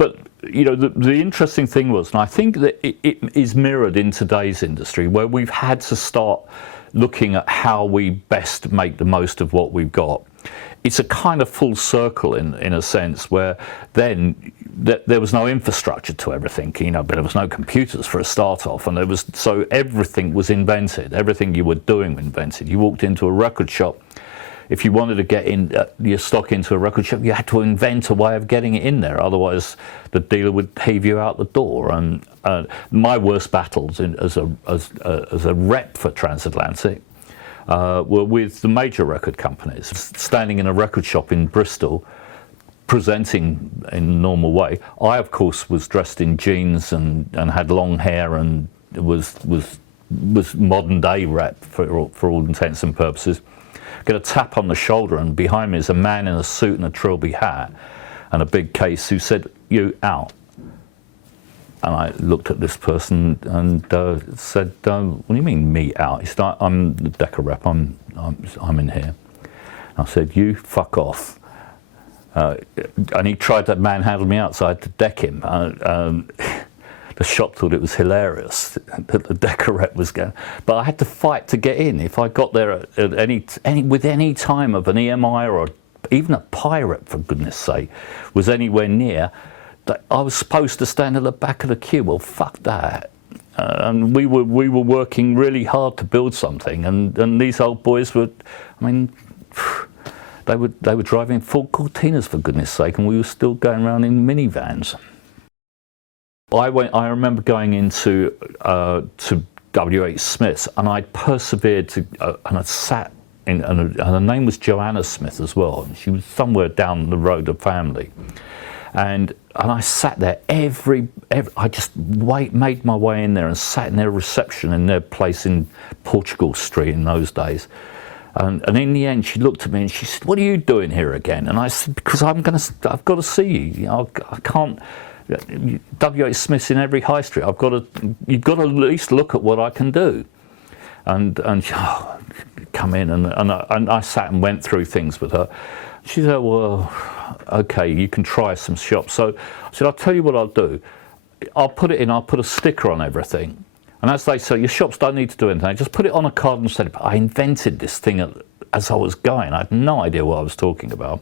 But you know, the interesting thing was, and I think that it is mirrored in today's industry, where we've had to start looking at how we best make the most of what we've got. It's a kind of full circle in a sense, where then there was no infrastructure to everything, you know, but there was no computers for a start off, and so everything was invented, everything you were doing was invented. You walked into a record shop, if you wanted to get in your stock into a record shop, you had to invent a way of getting it in there, otherwise the dealer would heave you out the door. And my worst battles as a rep for Transatlantic were with the major record companies. Standing in a record shop in Bristol, presenting in a normal way. I, of course, was dressed in jeans and had long hair and was modern day rep for all intents and purposes. Get a tap on the shoulder, and behind me is a man in a suit and a trilby hat and a big case who said, "You out." And I looked at this person and said, "What do you mean, me out?" He said, "I'm the Decca rep. I'm in here." And I said, "You fuck off." And he tried to manhandle me out, so I had to deck him. The shop thought it was hilarious that the Decca rep was going, but I had to fight to get in. If I got there at any time of an EMI or even a pirate, for goodness sake, was anywhere near, that I was supposed to stand at the back of the queue. Well, fuck that. And we were working really hard to build something, and these old boys were, I mean, they were driving Ford Cortinas, for goodness sake, and we were still going around in minivans. I remember going into to WH Smith's, and I persevered to, and I sat in, and her name was Joanna Smith as well, and she was somewhere down the road of family, and I sat there I just made my way in there and sat in their reception in their place in Portugal Street in those days. And in the end, she looked at me and she said, "What are you doing here again?" And I said, "Because I've got to see you. You know, I can't. WH Smith's in every high street. You've got to at least look at what I can do." And she, come in, and I sat and went through things with her. She said, "Well, okay, you can try some shops." So I said, "I'll tell you what I'll do. I'll put it in. I'll put a sticker on everything." And as they say, your shops don't need to do anything. Just put it on a card and set it. I invented this thing as I was going. I had no idea what I was talking about.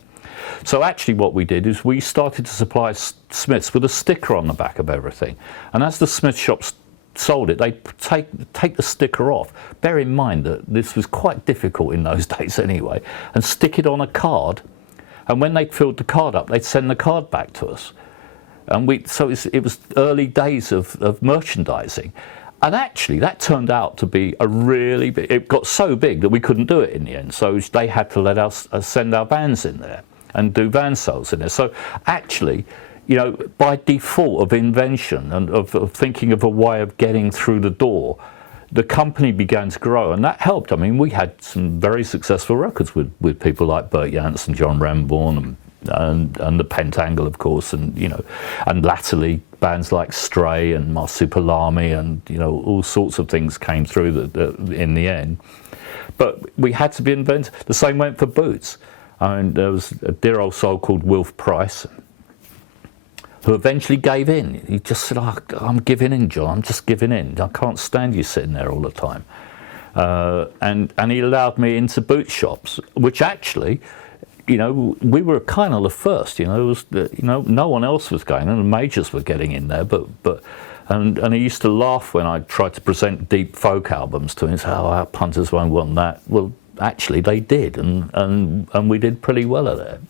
So actually what we did is we started to supply Smiths with a sticker on the back of everything. And as the Smith shops sold it, they'd take the sticker off. Bear in mind that this was quite difficult in those days anyway, and stick it on a card. And when they filled the card up, they'd send the card back to us. And so it was early days of merchandising. And actually, that turned out to be it got so big that we couldn't do it in the end. So they had to let us send our vans in there and do van sales in there. So actually, you know, by default of invention and of thinking of a way of getting through the door, the company began to grow, and that helped. I mean, we had some very successful records with people like Bert Janssen, John Ramborn, and the Pentangle, of course, and you know, and latterly bands like Stray and Marsupilami, and you know, all sorts of things came through in the end. But we had to be inventive. The same went for boots. I mean, there was a dear old soul called Wilf Price, who eventually gave in. He just said, "Oh, I'm giving in, John. I'm just giving in. I can't stand you sitting there all the time." And he allowed me into boot shops, which actually, you know, we were kind of the first. You know, no one else was going, and the majors were getting in there. And he used to laugh when I tried to present deep folk albums to him and say, "Oh, our punters won't want that." Well, actually, they did, and we did pretty well at it.